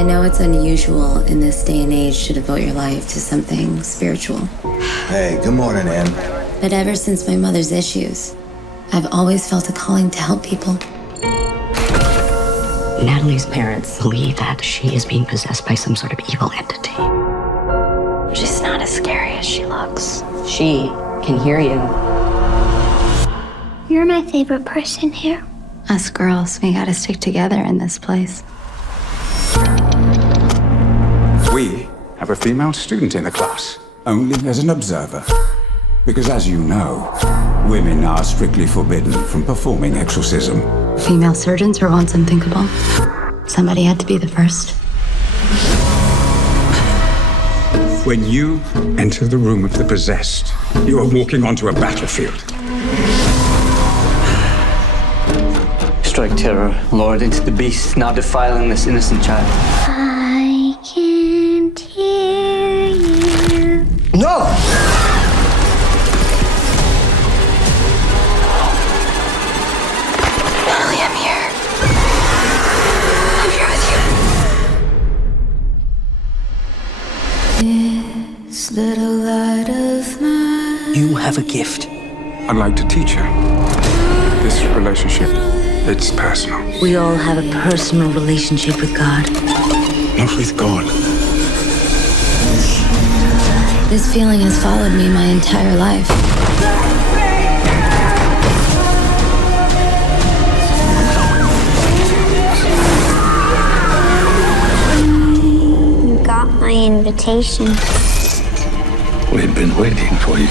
I know it's unusual in this day and age to devote your life to something spiritual. Hey, good morning, Ann. But ever since my mother's issues, I've always felt a calling to help people. Natalie's parents believe that she is being possessed by some sort of evil entity. She's not as scary as she looks. She can hear you. You're my favorite person here. Us girls, we gotta stick together in this place. We have a female student in the class, only as an observer. Because as you know, women are strictly forbidden from performing exorcism. Female surgeons were once unthinkable. Somebody had to be the first. When you enter the room of the possessed, you are walking onto a battlefield. Strike terror, Lord, into the beast, now defiling this innocent child. I can't hear you. No! Natalie, I'm here. I'm here with you. This little light of mine. You have a gift. I'd like to teach her. This relationship, it's personal. We all have a personal relationship with God. Not with God. This feeling has followed me my entire life. You got my invitation. We've been waiting for you.